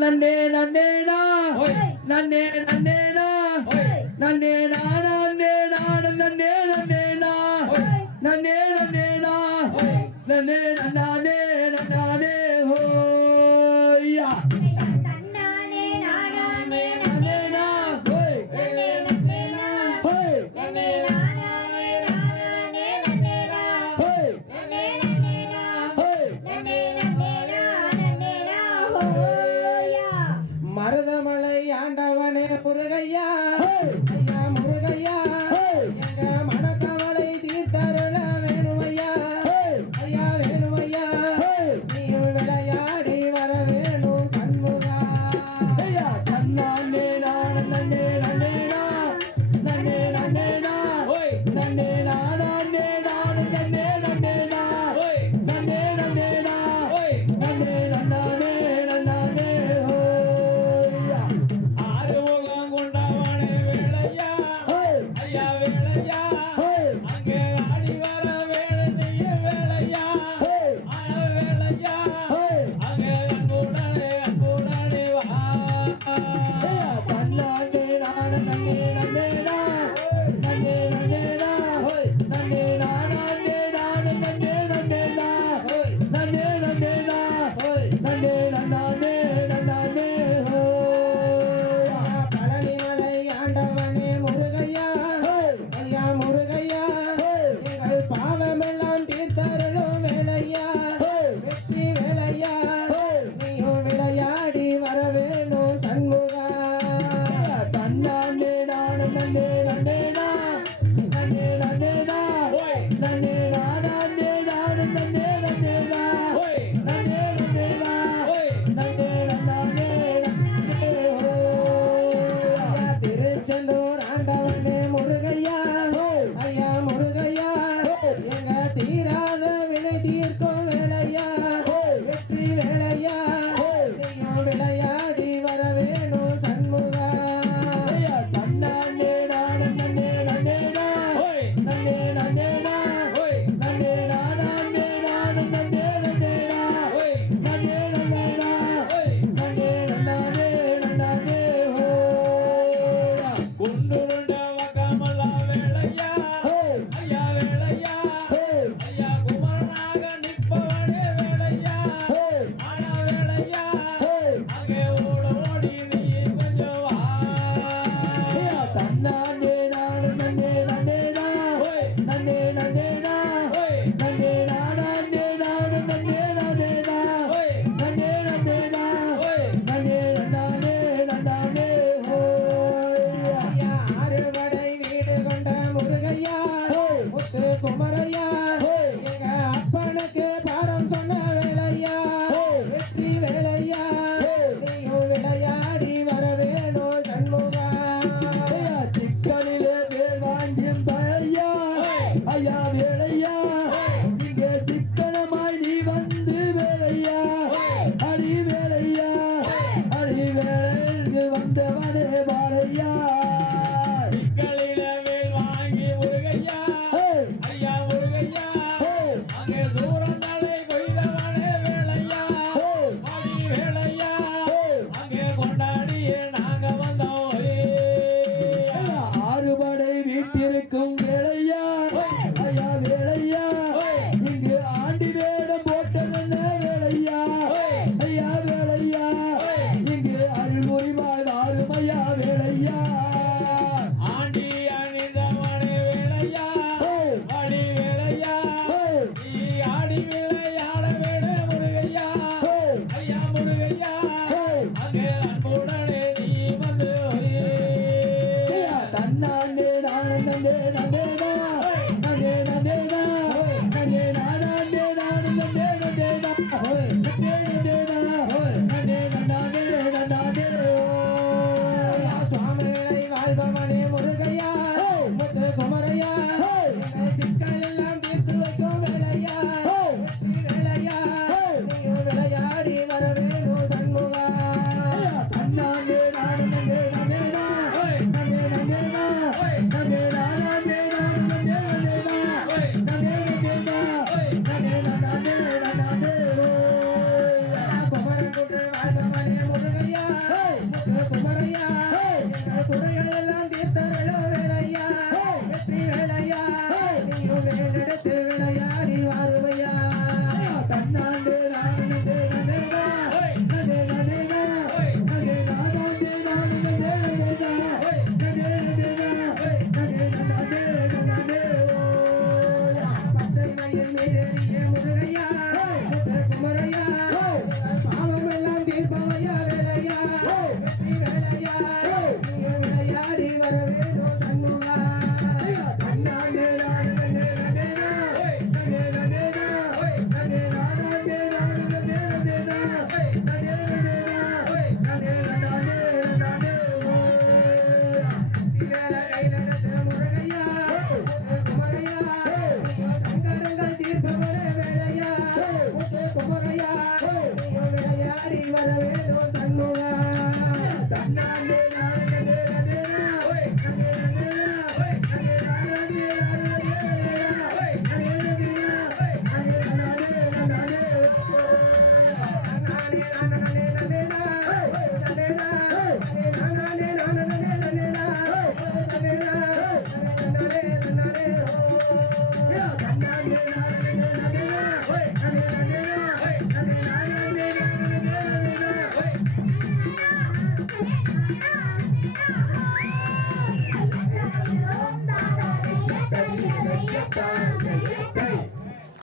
ನನ್ನೇ ನನ್ನೇಣ ನನ್ನೇ ನನ್ನೇಣ ನನ್ನೇ ನಾನ ನನ್ನೇ ನಾನ ನನ್ನೇ ನನ್ನೇಣ ನನ್ನೇ ನನ್ನೇಣ ನನ್ನೇ ನಾನೇ திரு குமரையா அப்பனுக்கு